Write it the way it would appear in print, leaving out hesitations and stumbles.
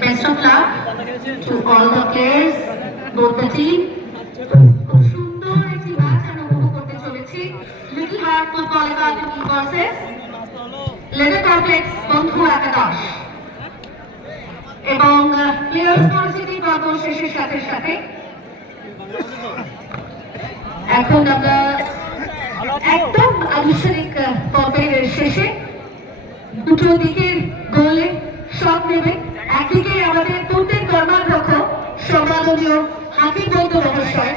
Best of luck to all the players, both the team. খুব সুন্দর একটি match আমরা উপভোগ করতে চলেছি। Little heart football academy versus leather complex বন্ধু একাদশ। এবং প্লেয়ার্স পরিচিতি পর্ব শেষের সাথে সাথে এখন আমরা একদম আনুষ্ঠানিক পর্বের শেষে দুটো দিকের গোলে শট নেবে। একদিকে আমাদের পূর্বের কর্মাধ্যক্ষ সম্মাননীয় হাকিম বৈদ্য মহাশয়,